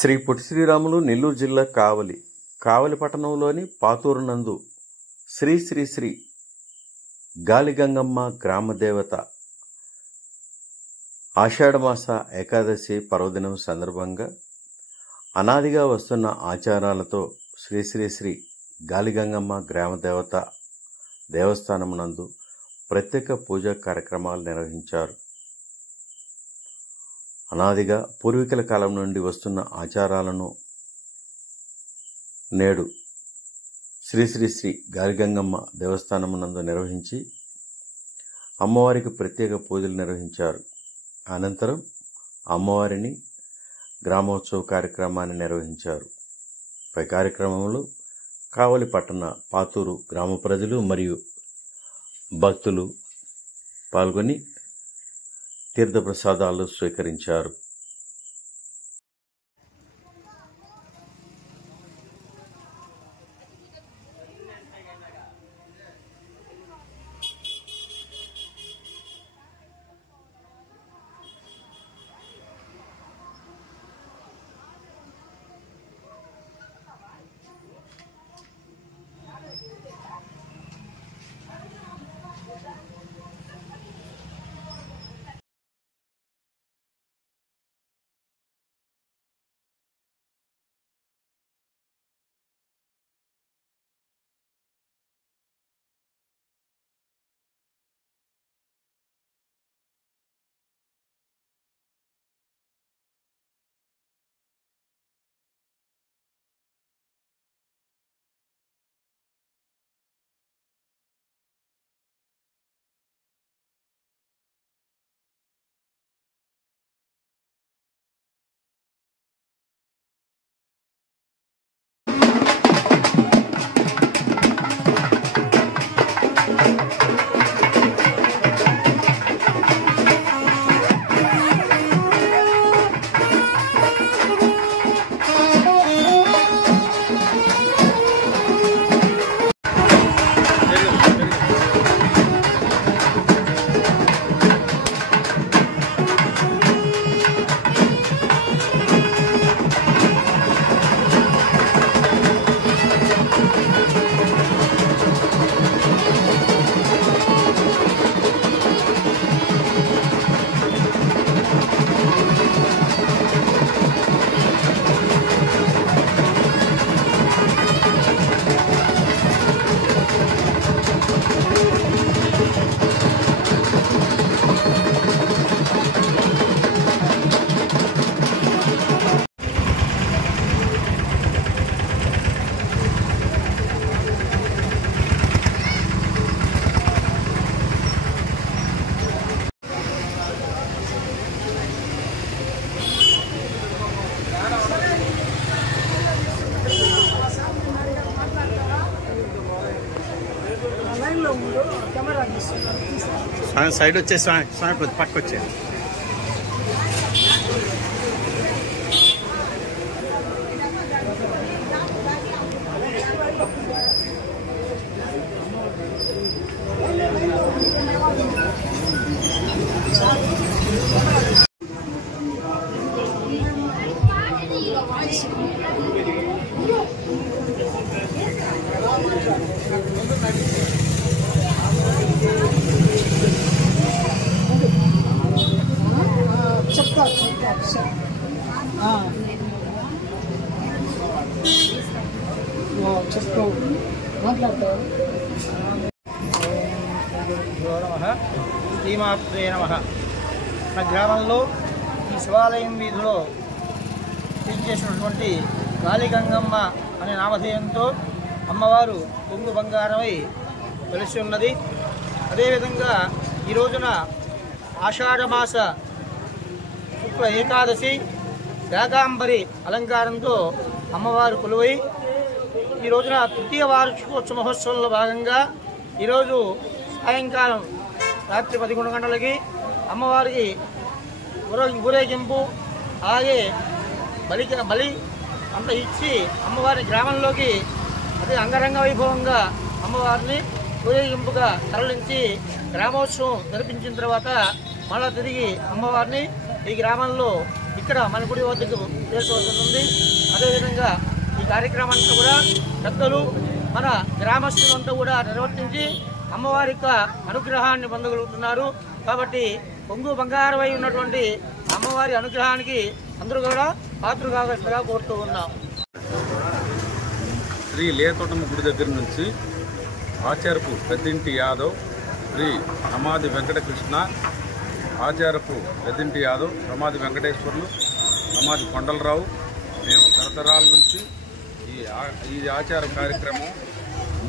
శ్రీ పొట్టి శ్రీరాములు నెల్లూరు జిల్లా కావలి పట్టణంలోని పాతూరు నందు శ్రీ శ్రీ శ్రీ గాలిగంగమ్మ గ్రామదేవత ఆషాఢమాస ఏకాదశి పర్వదినం సందర్భంగా అనాదిగా వస్తున్న ఆచారాలతో శ్రీ శ్రీ శ్రీ గాలిగంగమ్మ గ్రామదేవత దేవస్థానం నందు ప్రత్యేక పూజా కార్యక్రమాలు నిర్వహించారు. అనాదిగా పూర్వీకుల కాలం నుండి వస్తున్న ఆచారాలను నేడు శ్రీ శ్రీ శ్రీ గాలిగంగమ్మ దేవస్థానం నందు నిర్వహించి అమ్మవారికి ప్రత్యేక పూజలు నిర్వహించారు. అనంతరం అమ్మవారిని గ్రామోత్సవ కార్యక్రమాన్ని నిర్వహించారు. పై కార్యక్రమంలో కావలి పట్టణ పాతూరు గ్రామ ప్రజలు మరియు భక్తులు పాల్గొని తీర్థప్రసాదాలు స్వీకరించారు. సైడ్ వచ్చే స్వామి పక్క వచ్చే శ్రీమాత్రే నమః. మన గ్రామంలో ఈ శివాలయం వీధిలో చేసినటువంటి గాలిగంగమ్మ అనే నామధేయంతో అమ్మవారు కొంగు బంగారమై వెలిసి ఉన్నది. అదేవిధంగా ఈ రోజున ఆషాఢమాస శుక్ల ఏకాదశి శాకాంబరి అలంకారంతో అమ్మవారు కొలువై ఈ రోజున తృతీయ వార్షికోత్సవ మహోత్సవంలో భాగంగా ఈరోజు సాయంకాలం రాత్రి 11 గంటలకి అమ్మవారికి ఊరేగింపు అలాగే బలి అంత ఇచ్చి అమ్మవారి గ్రామంలోకి అదే అంగరంగ వైభవంగా అమ్మవారిని ఊరేగింపుగా తరలించి గ్రామోత్సవం జరిపించిన తర్వాత మళ్ళా తిరిగి అమ్మవారిని ఈ గ్రామంలో ఇక్కడ మన గుడి వద్దకు చేరుకోవాల్సింది. అదేవిధంగా ఈ కార్యక్రమాన్ని కూడా పెద్దలు మన గ్రామస్తులంతా కూడా నిర్వర్తించి అమ్మవారి యొక్క అనుగ్రహాన్ని పొందగలుగుతున్నారు. కాబట్టి కొంగు బంగారమై ఉన్నటువంటి అమ్మవారి అనుగ్రహానికి అందరూ కూడా పాత్రలు కావాల్సిందిగా కోరుతూ ఉన్నాం. శ్రీ లేతోటమ్మ గుడి దగ్గర నుంచి ఆచారపు పెద్దింటి యాదవ్, శ్రీ సమాధి వెంకటకృష్ణ, ఆచారపు పెద్దింటి యాదవ్, సమాధి వెంకటేశ్వర్లు, సమాధి కొండలరావు, మేము తరతరాల నుంచి ఈ ఆచార కార్యక్రమం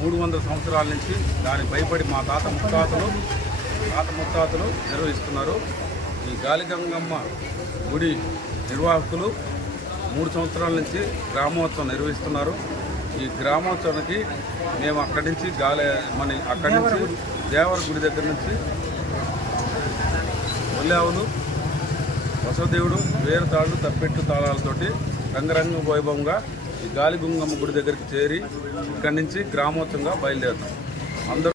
300 సంవత్సరాల నుంచి దాని భయపడి మా తాత ముత్తాతలు నిర్వహిస్తున్నారు. ఈ గాలిగంగమ్మ గుడి నిర్వాహకులు 3 సంవత్సరాల నుంచి గ్రామోత్సవం నిర్వహిస్తున్నారు. ఈ గ్రామోత్సవానికి మేము అక్కడి నుంచి దేవర గుడి దగ్గర నుంచి ఒల్లావులు, వసదేవుడు, వేరుతాళ్ళు, తప్పెట్టు తాళాలతోటి రంగరంగ వైభవంగా ఈ గాలిగంగమ్మ గుడి దగ్గరికి చేరి ఇక్కడి నుంచి గ్రామోత్సవంగా బయలుదేరుతాం. అందరూ